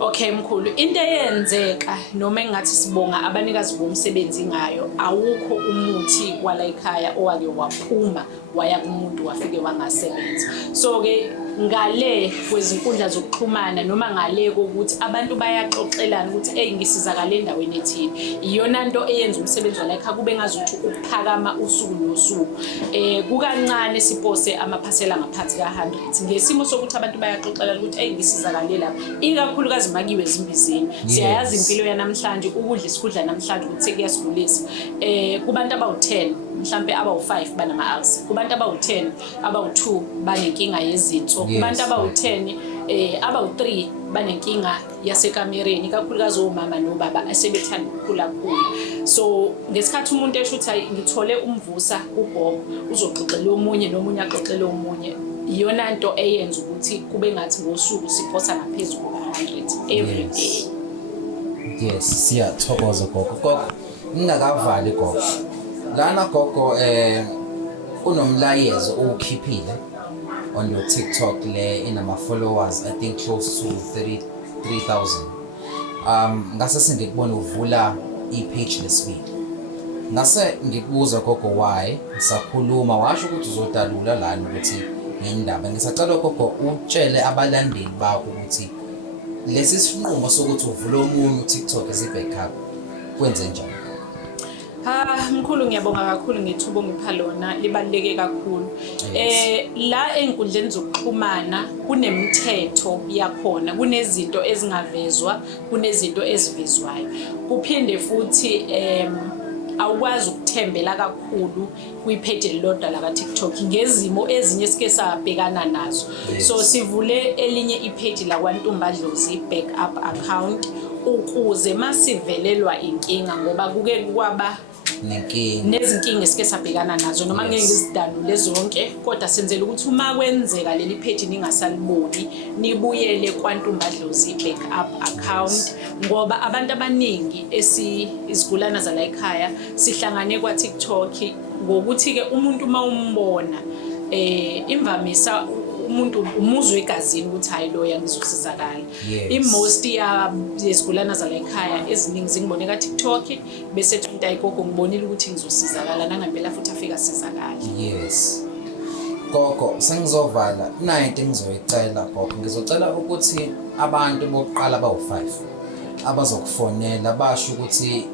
Okay mkhulu into eyenzeka noma engathi sibonga abanikazi bomsebenzi ngayo awukho umuthi wala ekhaya owake waphuma waya kumuntu wafike wangasebenza so ke ngale kwezinkundla zokuxhumana noma ngale kokuthi abantu bayaxoxelana ukuthi hey ngisizakala endaweni ethile iyona into eyenza umsebenzi wala ekhaya kube ngazuthi ukuphakama usuku nosuku kukancane sipose amaphasela ngaphansi ka100 ngesimo sokuthi abantu bayaxoxelana ukuthi hey ngisizakale lapha ikakhulukazi makiwe ezimbizeni siyayazi impilo yanamhlanje ukudla isikudla namhlanje ukuthi kuyasigulisa kubantu abawu10 mhlambe abawu5 banama ulcer kubantu abawu10 abawu2 banenkinga yezinso kubantu abawu10 abawu3 banenkinga yasekamereni kakhulukazi omama nobaba asebethanda ukukhula kakhulu so ngesikhathi umuntu esho ukuthi ngithole umvusa ugogo uzoxoxela omunye nomunye axoxele omunye iyona into eyenza ukuthi kube ngathi ngosuku siphosa ngaphezulu ka100 every day. Yes siyathokoza gogo ngingakavali gogo lana gogo unomlayezo ukhiphile on your TikTok le inama followers I think close to 33,000 ngase sengikubona uvula ipage lesweek ngase ngikubuza gogo why sakhuluma washo ukuthi uzodalula lana ukuthi indaba ngisacela gogo utshele abalandeli bakho ukuthi lesi sinqumo sokuthi uvule omunye uTikTok as i-backup kwenze njani? Mkhulu ngiyabonga kakhulu ngethubo ngipha lona libaleke kakhulu la enkundleni zokuxhumana kunemithetho yakhona kunezinto ezingavezwa kunezinto ezivezwayo kuphinde futhi awukwazi ukuthembela kakhulu kwipage elilodwa la TikTok ngezimo ezinye sike sabhekana nazo so sivule elinye ipage la kwaNtumbadlozi backup account ukuze masivelelwa inkinga ngoba kuke kwaba nezinkinga esike sabhekana nazo noma ngeke ngizidalule zonke kodwa senzele ukuthi uma kwenzeka leli page ningasaliboni nibuyele kwaNtumbadlozi backup account ngoba abantu abaningi izigulana zala ekhaya sihlangane kwa TikTok ngokuthi ke umuntu mawumbona imvamisa umuntu umuzwe egazini ukuthi hayi lo yangizosizakala imost yesigulana zala ekhaya eziningi zingiboneka TikTok bese umuntu ayigogo ngibonile ukuthi ngizosizakala nangempela futhi afika sizakala. Yes gogo sengizovala nayo into engizoyicela gogo ngizocela ukuthi abantu bokuqala abawu5 abazokufonela basho ukuthi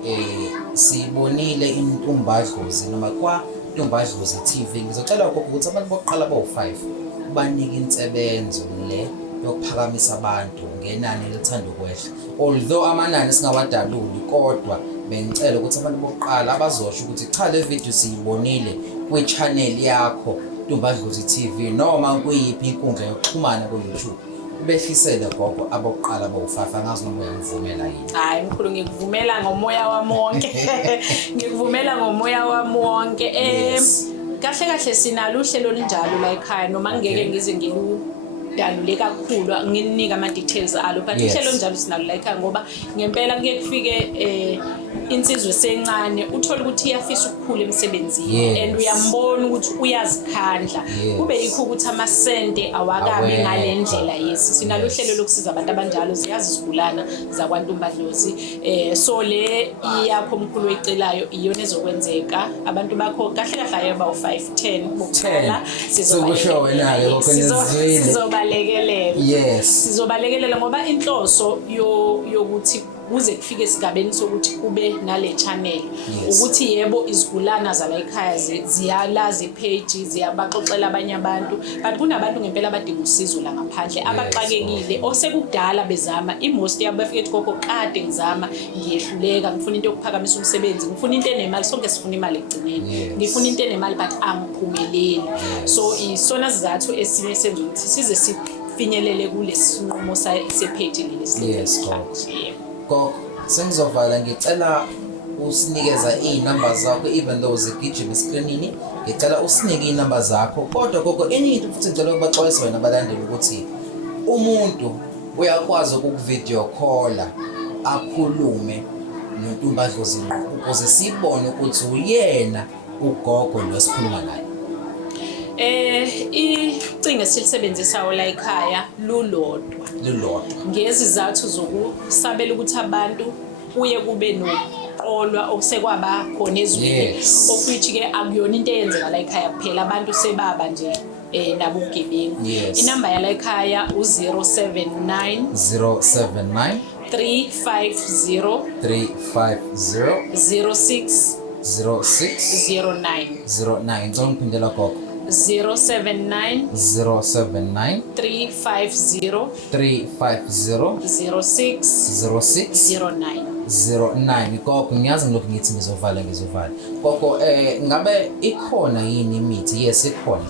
sibonile iNtumbadlozi noma kwa Ntumbadlozi TV ngizocela gogo ukuthi abantu bokuqala abawu5 banike insebenzo le yokuphakamisa abantu ngenani elithanda ukwehla although amanani singawadaluli kodwa bengicela ukuthi abantu bokuqala abazosho ukuthi cha le video siyibonile kwi channel yakho Ntumbadlozi TV noma kuyiphi inkundla yokuxhumana ku YouTube behlisele gogo abokuqala bokufafa ngazi noma uyangivumela yini. Hayi mkhulu ngikuvumela ngomoya wami wonke. Ngikuvumela ngomoya wami wonke. Kahle kahle sinalo uhlelo linjalo la ekhaya noma ngeke ngize ngiludalule kakhulu nginika ama details alo but uhlelo njalo sinalo la ekhaya ngoba ngempela kuye kufike insizwe sencane uthola ukuthi iyafisa ukukhula emsebenzini and uyambona ukuthi uyazikhandla kube yikho ukuthi amasente awakabi ngalendlela yesi sinalo uhlelo lokusiza abantu abanjalo ziyazi izigulana zakwaNtumbadlozi so le iyakho omkhulu oyicelayo iyona ezokwenzeka abantu bakho kahle kahle ayeba u510 bokuqala sizokusho wena ke kokwenezweni sizobalekelela sizobalekelela ngoba inhloso yokuthi kuze kufike esigabeni sokuthi kube nale channel ukuthi yebo izigulana zala ekhaya ziyalazi page ziyabaxoxela abanye abantu but kunabantu ngempela abadinga usizo la ngaphandle abaxakekile osekudala bezama imost yabo bafike ethi gogo kade ngizama ngiyehluleka ngifuna into yokuphakamisa umsebenzi ngifuna into enemali sonke sifuna imali egcineni ngifuna into enemali but angiphumeleli so isona sizathu esinye senza ukuthi size sifinyelele kulesinqumo sepage leli Gogo, sengizovala ngicela usinikeza iy'namba zakho even though zigijima escreenini ngicela usinike iy'namba zakho kodwa gogo enye into futhi ngicela ukubaxwayisa wena abalandeli ukuthi umuntu uyakwazi ukukuvideo calla akhulume noNtumbadlozi ukuze sibone ukuthi uyena ugogo lo sikhuluma naye. Icingo esilisebenzisayo la ekhaya lulodwa ngezizathu zokusabela ukuthi abantu kuye kube noqolwa okusekwaba khona ezweni ofuthi ke akuyona into eyenzeka la ekhaya kuphela abantu sebaba nje nabo ugebengu inamba yala ekhaya u079 350 0609 ngicela ngiphindela gogo 079 350 0609 gogo ngiyazi ngilokhu ngithi ngizovala gogo ngabe ikhona yini imithi yes ikhona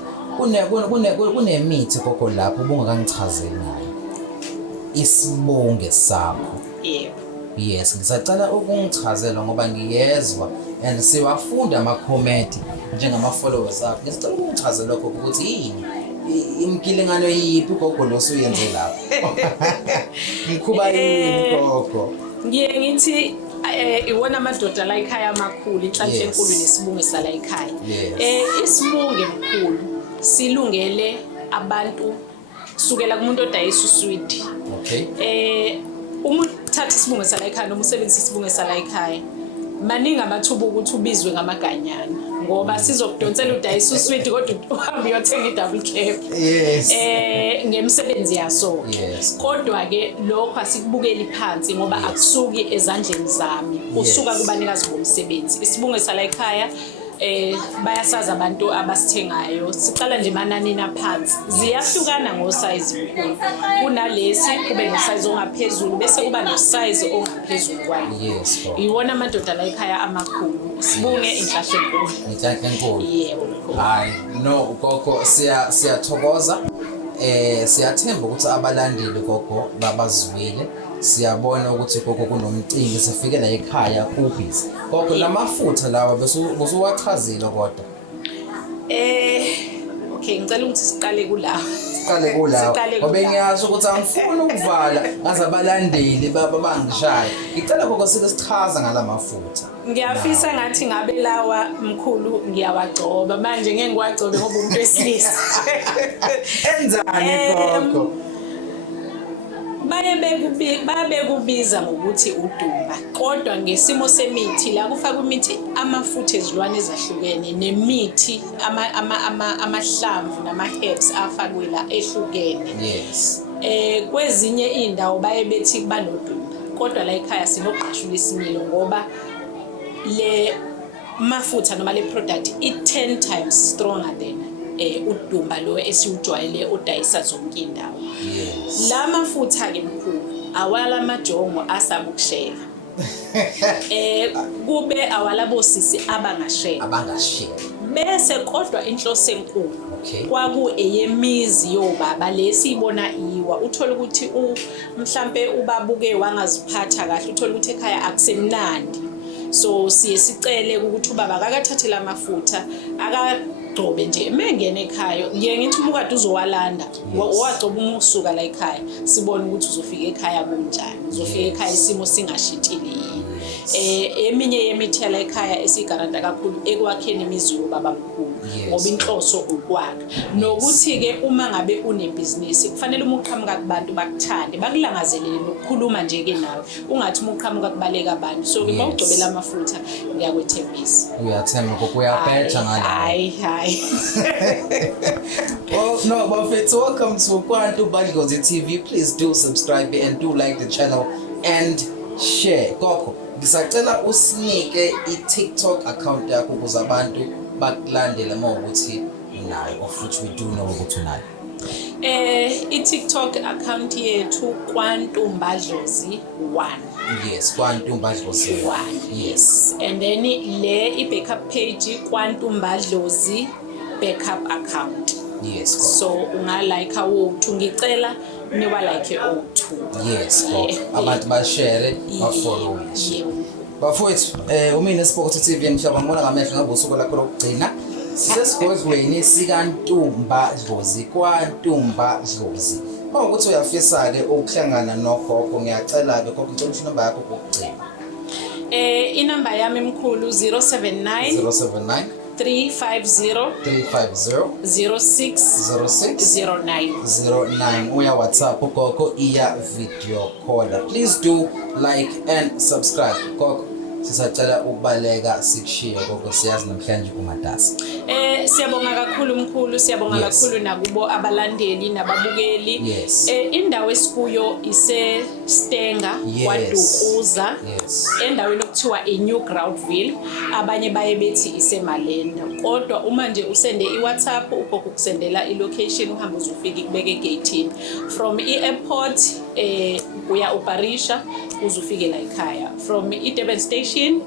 kunemithi gogo lapho ubungakangichazeli ngayo isibunge sakho yes ngisacela ukungichazela ngoba ngiyezwa and siwafunda ama-comment njengama followers akho ngisacela ukungichazela lokho ukuthi yini imkilingano yiphi gogo lo suyenze lapho ngikhuba yini gogo ngiye ngithi iwona amadoda la ekhaya amakhulu inhlanhla enkulu nesibunge sala ekhaya isibunge mkhulu silungele abantu kusukela kumuntu odayisa uswidi umuntu thatha isibunge sala ekhaya noma usebenzisa isibunge sala ekhaya maningi amathuba ukuthi ubizwe ngamaganyana ngoba sizokudonsela udayisa uswidi kodwa uhambe uyothenga i-double cab ngemsebenzi yaso kodwa ke lokho asikubukeli phansi ngoba akusuki ezandleni zami usuka kubanikazi bomsebenzi isibunge sala ekhaya bayasaza abantu abasithengayo siqala nje emananini aphansi ziyahlukana ngosize mkhulu kunalesi kube nosize ongaphezulu bese kuba nosize ongaphezulu kwayo iwona amadoda la ekhaya amakhulu sibunge inhlahla enkulu yebo hayi no gogo siyathokoza siyathemba ukuthi abalandeli gogo babazwile siyabona ukuthi gogo kunomcimbi sifike la ekhaya kubhizi gogo lamafutha lawa besuwachazile kodwa okay ngicela ukuthi siqale kulawa ngoba ngiyazi ukuthi angifuni ukuvala ngaze abalandeli bangishaye ngicela gogo sike sichaza ngalamafutha ngiyafisa ngathi ngabe lawa mkhulu ngiyawagcoba manje ngeke ngiwagcobe ngoba umuntu wesilisa enzani gogo bayebekubiza ngokuthi udumba kodwa ngesimo semithi la kufaka imithi amafutha ezilwane ezahlukene nemithi amahlamvu nama-herbs afakwe la ehlukene kwezinye indawo bayebethi banodumba kodwa la ekhaya sinoqashula isimilo ngoba le mafutha noma le product i-10 times stronger than udumba lo esiujwayele odayisa zonke indawo la mafutha ke mkhulu awala majongo asabukushela kube awala bosisi abangashela bese kodwa inhloso enkulu kwaku eyemizi yobaba lesiyibona kudliwa uthole ukuthi mhlambe ubabuke wangaziphatha kahle uthole ukuthi ekhaya akusemnandi so siye sicele ukuthi ubaba akakathathe lamafutha akagcobe nje mengene ekhaya ngiye ngithi umukade uzowalanda wagcoba umusuka la ekhaya sibone ukuthi uzofika ekhaya kunjani uzofika ekhaya isimo singashintshile eminye yemithi yala ekhaya esigaranta kakhulu ekwakheni imizwa yobaba mkhulu ngoba inhloso ukwakha nokuthi ke uma ngabe unebhizinisi kufanele uma uqhamuka kubantu bakuthande bakulangazelele nokukhuluma nje ke nawe ungathi uma uqhamuka kubaleka abantu so ke mawugcobela amafutha ngiyakwethembisa uyathemba kokuyabhetha ngala hayi well no bafethu welcome to KwaNtumba Dlozi TV please do subscribe and do like the channel and share gogo ngisacela usinike i-TikTok account yakho ukuze abantu bakulandele mawukuthi unayo futhi we do know ukuthi unayo i-TikTok account yethu KwaNtumba Dlozi 1 yes KwaNtumba Dlozi 1 yes and then le i-backup page KwaNtumba Dlozi backup account yes so ungalike awo2 ngicela niwa like o2 yes abantu bashare bafollow bafowethu umina Sport TV ngihlaba ngibona ngamehlo ngabe usuku lakho lokugcina sesigodlweni sikaNtumba Dlozi KwaNtumba Dlozi mawukuthi uyafisa ke ukuhlangana nogogo ngiyacela ke gogo ngicela inamba yakho kokugcina inamba yami emkhulu 079 350 0609 uya WhatsApp gogo iya video call please do like and subscribe gogo sisacela ukubaleka sikushiye gogo siyazi namhlanje kumatasa siyabonga kakhulu mkhulu siyabonga kakhulu nakubo abalandeli nababukeli indawo esikuyo ise Stenga kwaDukuza endaweni okuthiwa eNew Groundville abanye baye bethi ise Malenda kodwa uma nje usende iWhatsApp ugogo kusendela ilocation uhamba uzofika ikubeke egate from i-airport uya uParisha uzofika la ekhaya from iDurban station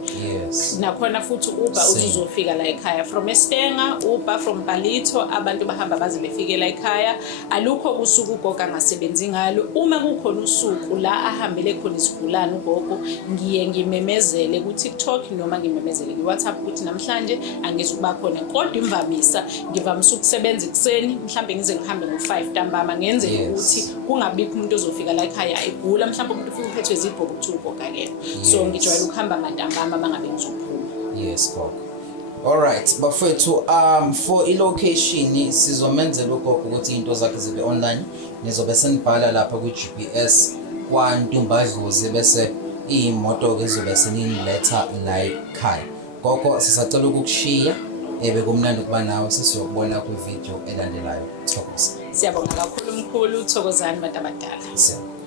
nakhona futhi Uber uzofika la ekhaya from eStenga Uber from Palito abantu bahamba baze befike la ekhaya alukho kusuku ugogo angasebenzi ngalo uma kukhona usuku la ahambele khona isigulana ugogo ngiye ngimemezele ku TikTok noma ngimemezele ku WhatsApp ukuthi namhlanje angizukuba khona kodwa imvamisa ngivamisa ukusebenza ekseni mhlambe ngize ngihambe ngo5 ntambama ngenze ukuthi kungabikho umuntu ozofika la ekhaya egula mhlambe umuntu ufika uphethwe izibhobo kuthi ugogo akekho so ngijwayele ukuhamba ngantambama bangabe ngizophuma yes gogo alright bafethu for ilocation sizomenzela ugogo ukuthi into zakhe zibe online nizobe senibhala lapha ku GPS KwaNtumba Dlozi bese imoto ke izobe seniletha la ekhaya gogo sisacela ukukushiya bekumnandi kuba nawe sesiyokubona ku video elandelayo thokoza siyabonga kakhulu mkhulu thokozani bantu abadala